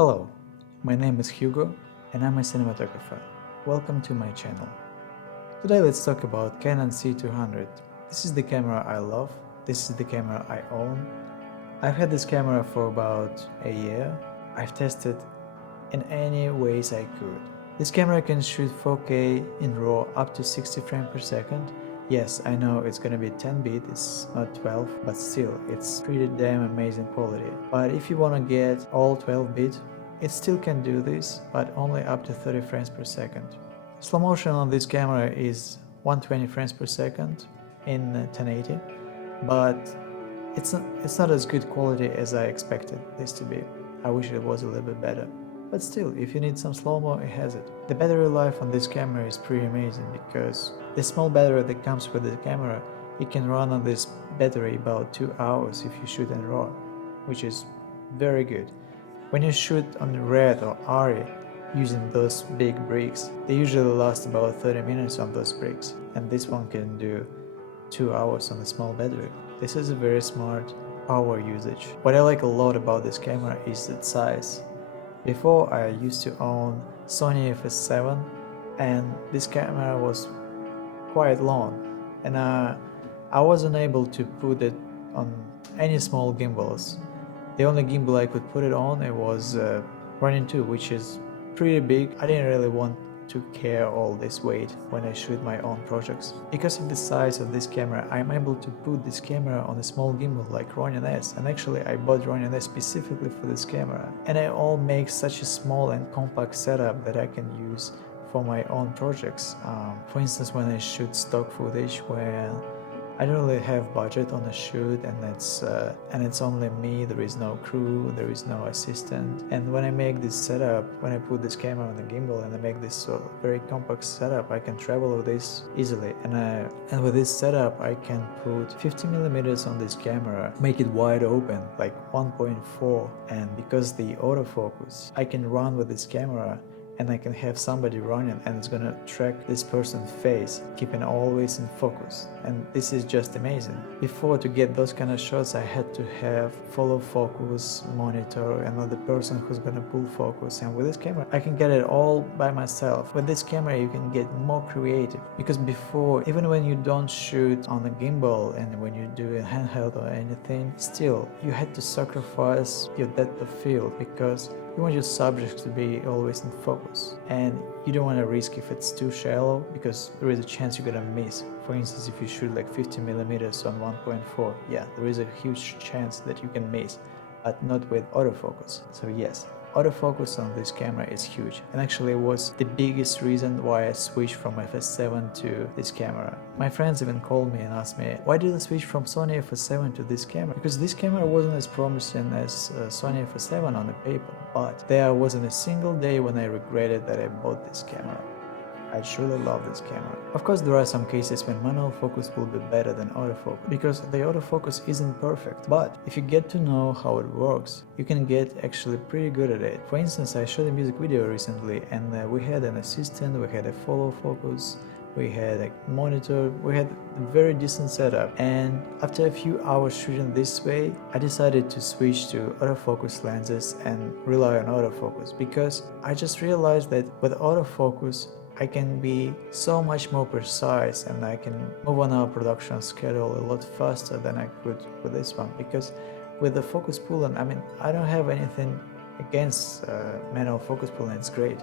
Hello, my name is Hugo and I'm a cinematographer. Welcome to my channel. Today let's talk about Canon C200. This is the camera I love, this is the camera I own. I've had this camera for about a year. I've tested in any ways I could. This camera can shoot 4K in RAW up to 60 frames per second. Yes, I know it's gonna be 10-bit, it's not 12, but still, it's pretty damn amazing quality. But if you wanna get all 12-bit, it still can do this, but only up to 30 frames per second. Slow motion on this camera is 120 frames per second in 1080, but it's not as good quality as I expected this to be. I wish it was a little bit better. But still, if you need some slow-mo, it has it. The battery life on this camera is pretty amazing because the small battery that comes with the camera, it can run on this battery about 2 hours if you shoot in RAW, which is very good. When you shoot on Red or Arri using those big bricks, they usually last about 30 minutes on those bricks, and this one can do 2 hours on a small battery. This is a very smart power usage. What I like a lot about this camera is its size. Before, I used to own Sony FS7 and this camera was quite long, and I wasn't able to put it on any small gimbals. The only gimbal I could put it on, it was Ronin 2, which is pretty big. I didn't really want to carry all this weight when I shoot my own projects. Because of the size of this camera, I'm able to put this camera on a small gimbal like Ronin S, and actually I bought Ronin S specifically for this camera. And it all makes such a small and compact setup that I can use for my own projects. For instance, when I shoot stock footage where I don't really have budget on a shoot and it's only me, there is no crew, there is no assistant. And when I make this setup, when I put this camera on the gimbal and I make this very compact setup, I can travel with this easily. And with this setup, I can put 50mm on this camera, make it wide open, like 1.4. And because the autofocus, I can run with this camera and I can have somebody running and it's gonna track this person's face, keeping always in focus. And this is just amazing. Before, to get those kind of shots, I had to have follow focus, monitor, another person who's gonna pull focus. And with this camera, I can get it all by myself. With this camera, you can get more creative. Because before, even when you don't shoot on a gimbal and when you do a handheld or anything, still, you had to sacrifice your depth of field because you want your subject to be always in focus, and you don't want to risk if it's too shallow because there is a chance you're gonna miss. For instance, if you shoot like 50mm on 1.4, yeah, there is a huge chance that you can miss, but not with autofocus. So yes, autofocus on this camera is huge, and actually was the biggest reason why I switched from FS7 to this camera. My friends even called me and asked me, why did I switch from Sony FS7 to this camera? Because this camera wasn't as promising as Sony FS7 on the paper, but there wasn't a single day when I regretted that I bought this camera. I truly love this camera. Of course, there are some cases when manual focus will be better than autofocus, because the autofocus isn't perfect. But if you get to know how it works, you can get actually pretty good at it. For instance, I shot a music video recently and we had an assistant, we had a follow focus, we had a monitor, we had a very decent setup. And after a few hours shooting this way, I decided to switch to autofocus lenses and rely on autofocus, because I just realized that with autofocus, I can be so much more precise and I can move on our production schedule a lot faster than I could with this one. Because with the focus pulling, I mean, I don't have anything against manual focus pulling, it's great.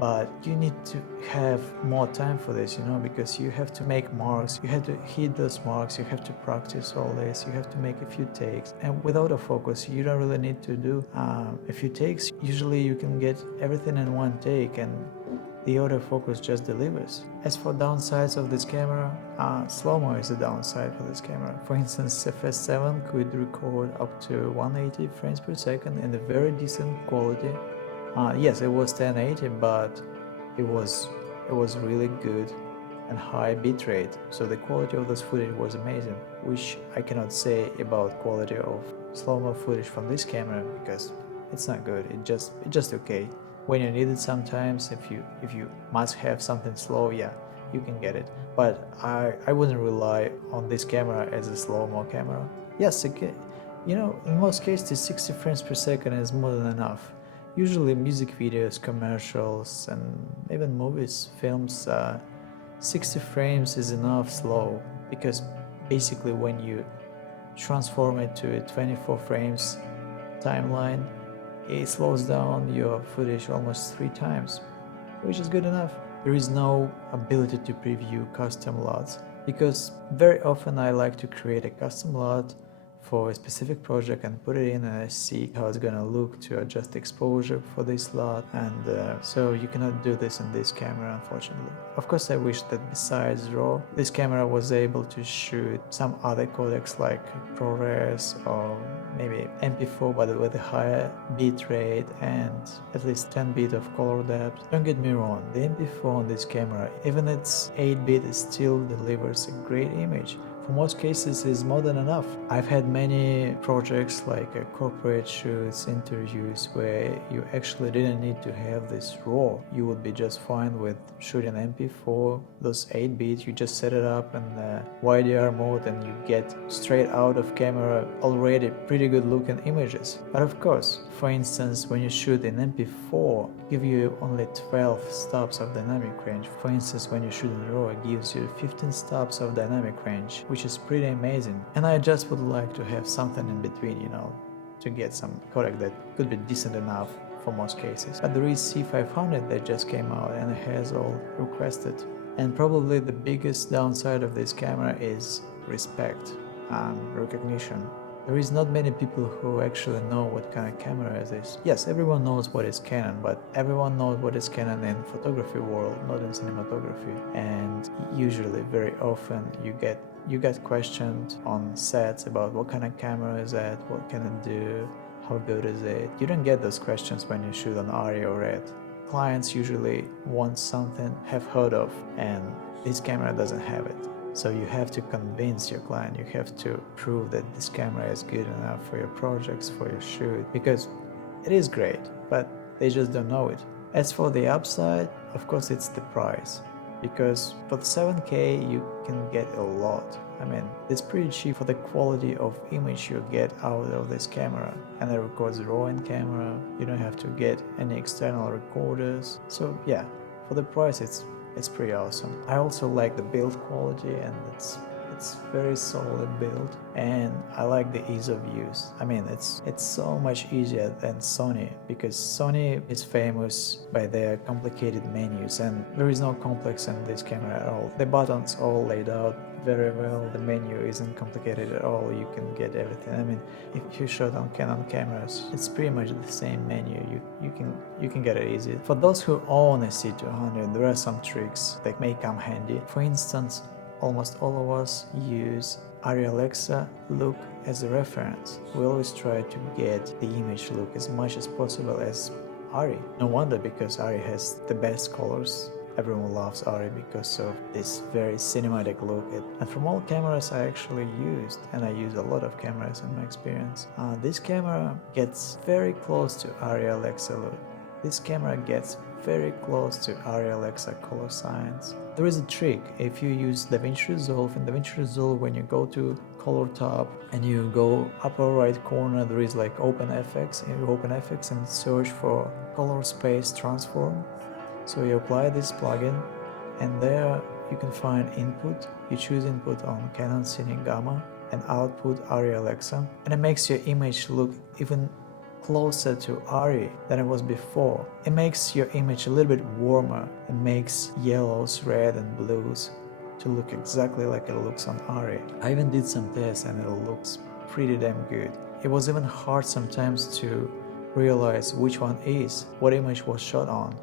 But you need to have more time for this, you know, because you have to make marks, you have to hit those marks, you have to practice all this, you have to make a few takes. And with autofocus, you don't really need to do a few takes. Usually you can get everything in one take and the autofocus just delivers. As for downsides of this camera, slow-mo is a downside for this camera. For instance, FS7 could record up to 180 frames per second in a very decent quality. Yes, it was 1080, but it was really good and high bitrate, so the quality of this footage was amazing, which I cannot say about quality of slow-mo footage from this camera because it's not good. It's just okay. When you need it sometimes, if you must have something slow, yeah, you can get it. But I wouldn't rely on this camera as a slow-mo camera. Yes, you know, in most cases 60 frames per second is more than enough. Usually music videos, commercials, and even movies, films, 60 frames is enough slow, because basically when you transform it to a 24 frames timeline, it slows down your footage almost 3 times, which is good enough. There is no ability to preview custom LUTs, because very often I like to create a custom LUT for a specific project and put it in, and I see how it's gonna look to adjust exposure for this LUT, and so you cannot do this in this camera, unfortunately. Of course, I wish that besides RAW, this camera was able to shoot some other codecs like ProRes or maybe MP4, but with a higher bit rate and at least 10 bit of color depth. Don't get me wrong, the MP4 on this camera, even its 8 bit, it still delivers a great image. For most cases is more than enough. I've had many projects like corporate shoots, interviews, where you actually didn't need to have this RAW. You would be just fine with shooting MP4, those 8 bits, you just set it up in the YDR mode and you get straight out of camera already pretty good looking images. But of course, for instance, when you shoot in MP4, it gives you only 12 stops of dynamic range. For instance, when you shoot in RAW, it gives you 15 stops of dynamic range, which is pretty amazing. And I just would like to have something in between, to get some codec that could be decent enough for most cases. But there is C500 that just came out and it has all requested. And probably the biggest downside of this camera is respect and recognition. There is not many people who actually know what kind of camera it is. Yes, everyone knows what is Canon, but everyone knows what is Canon in photography world, not in cinematography. And usually, very often, you get questioned on sets about what kind of camera is that, what can it do, how good is it. You don't get those questions when you shoot on Arri or Red. Clients usually want something have heard of, and this camera doesn't have it. So you have to convince your client, you have to prove that this camera is good enough for your projects, for your shoot, because it is great, but they just don't know it. As for the upside, of course it's the price, because for the 7K you can get a lot. I mean, it's pretty cheap for the quality of image you get out of this camera, and it records RAW in camera, you don't have to get any external recorders. So yeah, for the price it's pretty awesome. I also like the build quality, and it's very solid build, and I like the ease of use. I mean, it's so much easier than Sony, because Sony is famous by their complicated menus, and there is no complex in this camera at all. The buttons all laid out very well, the menu isn't complicated at all, you can get everything. I mean, if you shot on Canon cameras, it's pretty much the same menu, you can get it easy. For those who own a C200, there are some tricks that may come handy. For instance, almost all of us use Arri Alexa look as a reference. We always try to get the image look as much as possible as Arri. No wonder, because Arri has the best colors. Everyone loves Arri because of this very cinematic look. And from all cameras I actually used, and I use a lot of cameras in my experience, this camera gets very close to Arri Alexa look. This camera gets very close to Arri Alexa color science. There is a trick. If you use DaVinci Resolve, in DaVinci Resolve, when you go to color tab and you go upper right corner, there is like OpenFX, and you open FX and search for color space transform. So you apply this plugin, and there you can find input. You choose input on Canon Cine Gamma and output Arri Alexa, and it makes your image look even closer to Arri than it was before. It makes your image a little bit warmer. It makes yellows, red and blues to look exactly like it looks on Arri. I even did some tests and it looks pretty damn good. It was even hard sometimes to realize which one is, what image was shot on,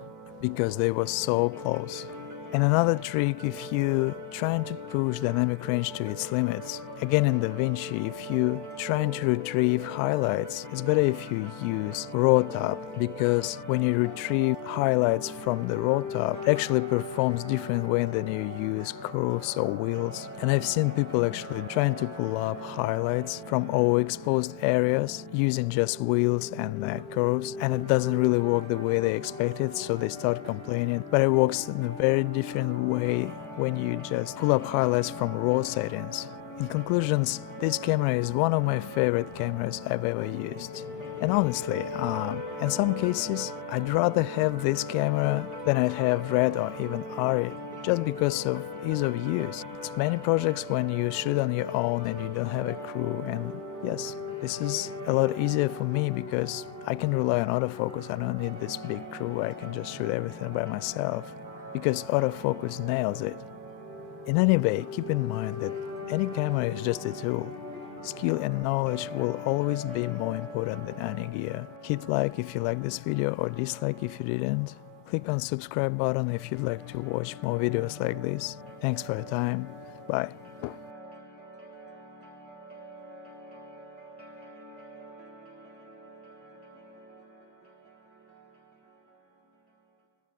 because they were so close. And another trick, if you trying to push dynamic range to its limits, again in DaVinci, if you trying to retrieve highlights, it's better if you use RAW tab, because when you retrieve highlights from the RAW tab, it actually performs different way than you use curves or wheels. And I've seen people actually trying to pull up highlights from overexposed areas using just wheels and curves, and it doesn't really work the way they expected, so they start complaining. But it works in a very different way when you just pull up highlights from RAW settings. In conclusions, this camera is one of my favorite cameras I've ever used. And honestly, in some cases, I'd rather have this camera than I'd have Red or even Arri, just because of ease of use. It's many projects when you shoot on your own and you don't have a crew, and yes, this is a lot easier for me because I can rely on autofocus. I don't need this big crew, I can just shoot everything by myself because autofocus nails it. In any way, keep in mind that any camera is just a tool. Skill and knowledge will always be more important than any gear. Hit like if you like this video or dislike if you didn't. Click on subscribe button if you'd like to watch more videos like this. Thanks for your time. Bye.